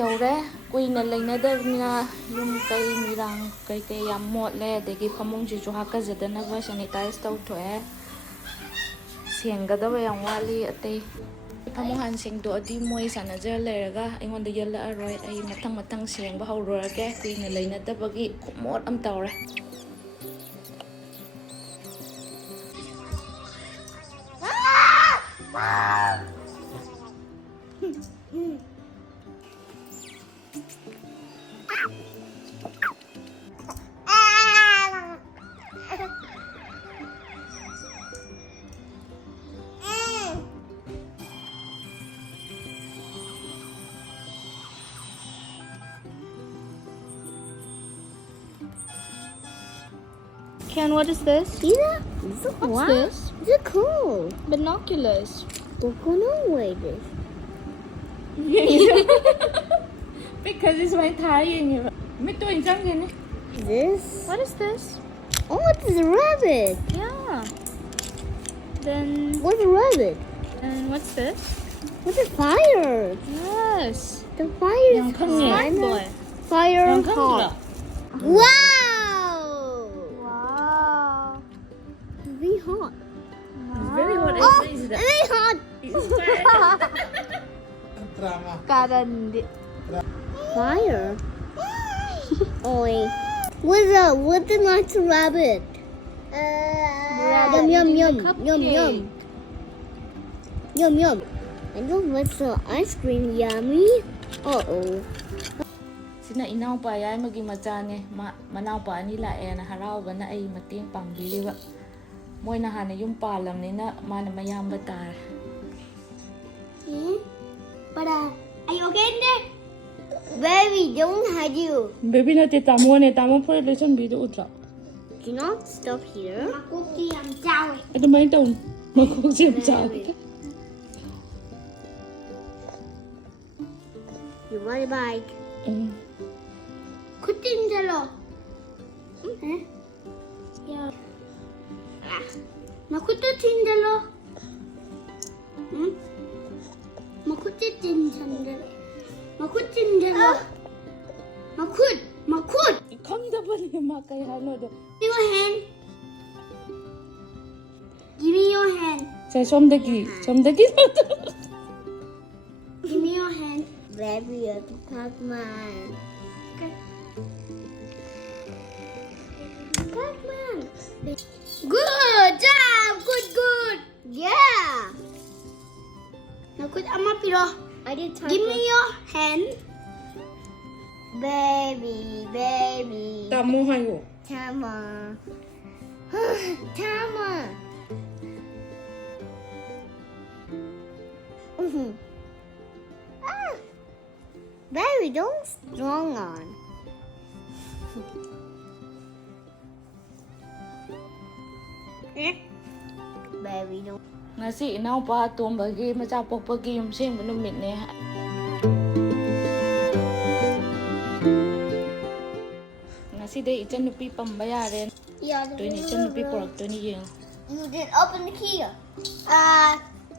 yore kuina leinadabna yum kai mirang kai kai yam motle adegi phamung ji chu hakajadana ba sanitize tawthoe senggadaba yam wali atei phamung han sengdo adi moi sanajar leraga aingonda yalla aroi ai mathang mathang sengba hawrorage kuina leinadabagi khomot am tawre. Ken, what is this? See that? What's wow. this? It's cool. Binoculars. We're gonna wear this. Because it's my Thai in you. This? What is this? Oh, it's a rabbit. Yeah. Then What's a rabbit? and what's this? What's a fire? Yes. The fire is Smart hot. boy. Fire Yang hot. kan Wow! Wow. It's very hot. It's very hot. Oh, It's it's very hot. Drama. Karandi. Fire. Oi. What's a nice rabbit? Yum yum yum yum yum. Yum yum. I know what's the ice cream yummy. Uh-oh. Sina enaopa yai magi machane manaopa ani la ena harauba na ai mateng pangbiriba moina hana yum palamnina mana mayamba tar. But are you okay in there? Baby, don't hide you. Baby na te tamo ne tamo for lesson video utra. Do not stop here. Cookie, I'm down. Ito may taon magkuksip sa. You ride a bike. Cooking jalo. Yeah. Makutin jalo. Makutin jalo. Makutin jalo. Makut. Kamda ba niya makay hano do? Give me your hand. Give me your hand. Sa somdagi. Give me your hand. Baby, you have to touch mine. Okay. Touch mine. Good job. Good. Yeah. Now, good. Ama piro. I did touch. Give me your hand. Baby. Tamo hayo. Tama. Tama. Baby, don't strong on. Baby, don't. Ngasi enaopa atombagi machapokpagi yum sengba numit ne. Ngasi de ichanupi pamba yare. Yeah. Toini ichanupi porak toini yeng. You did open the key.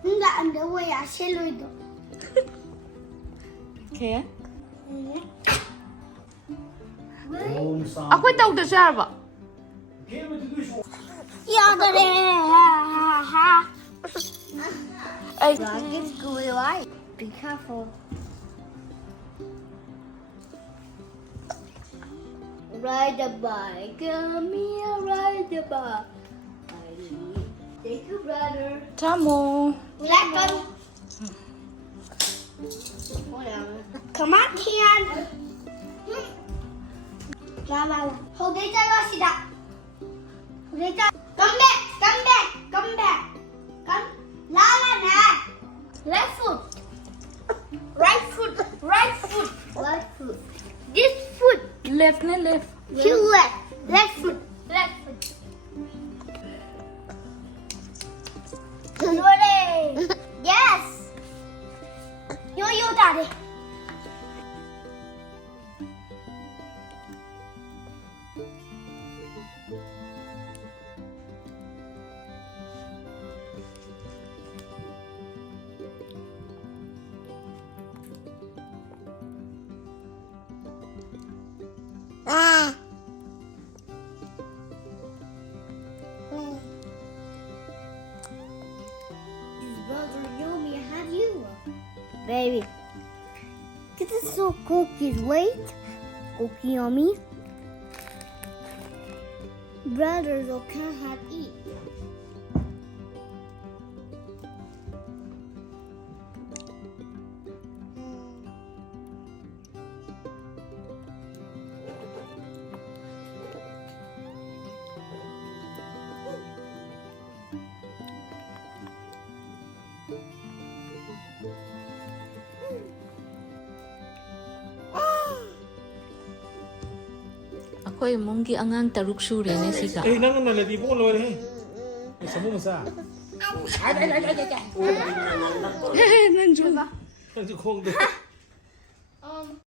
Nga underwear, I setloidraye. Kaya? Ako'y tawag na siya ba? Yagare. Ay. It's going right. Be careful. Ride the bike. Come here, ride the bike. Thank you, brother. Tamo. Welcome. Come on, Kian. Mama, hold it down, hold it down. Come back. Come. La. Left foot. Right foot. This foot. Left. Two left. Left foot. Ready? Yes. Yo, daddy. baby. This is so cookies. Wait. Cookie yummy. Brothers or can't have eat. Ako'y munggi angang taruk sure ne sika. Eh, nangnana na di po lo eh. Sa mo masa. Nandiyo. Nandiyo kong